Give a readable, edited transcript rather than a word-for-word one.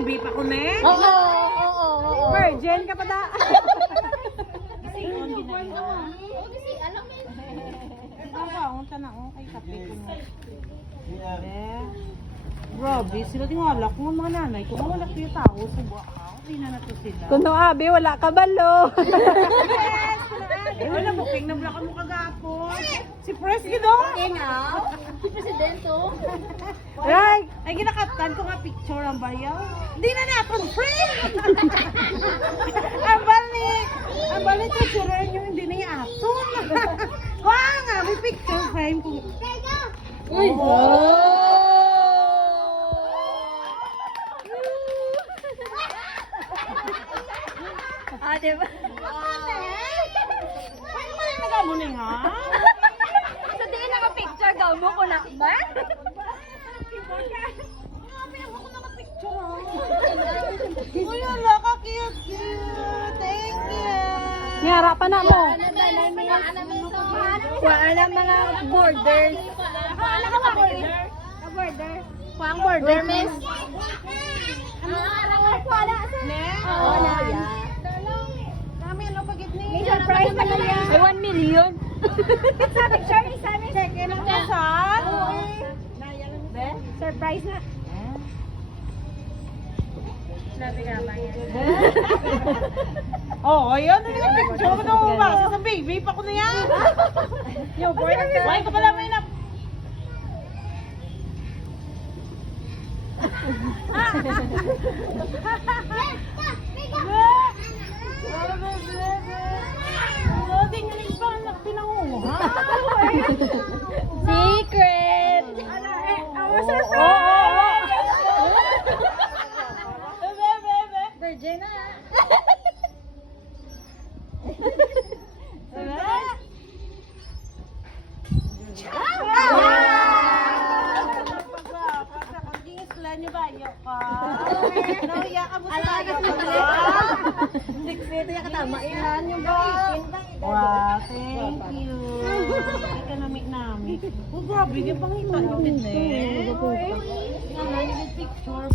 baby pa ko na eh. Oo. Virgin ka pa da. Unta na oh, kay kape ko na. Grabe, sila tingala ko ng mga nanay ko. Wala ko yung tao. Subuha ka. Hindi na nato sila. Kuno abi, wala ka balo. Eh, wala mo. King na ka mo kagapon. Si Pres, gino? Si Presidente. Right. Ay, ginakatan ko nga picture ang bayaw. Hindi na natin, friend! Ang balik ko, sure nyo, hindi na yung aton. Kuha nga, may picture frame ko. Uy! Diba? Ano ba yung nagamunin, ha? So, di naka-picture daw mo ko na ba? Uy, ala ka, cute. Thank you. Ngara pa na mo. Wala na mga borders. Wala ka ba border? Border. Kuang border, miss? Oo na. Kami, ano pag May surprise pa lang yan. Ay, 1 million. Sa picture ni Sammy. Second ang kasal? Surprise na. Oo, ayun. Ano yung picture ko na umasa sa baby pa ko na yan. Yo, boy. Why ka pala may na... Tingnan pa anak pinanguha. Secret. Our surprise. Virgin na. Wow, thank you. Economic namin. Oh, grabe, di pangita yun din eh. Picture.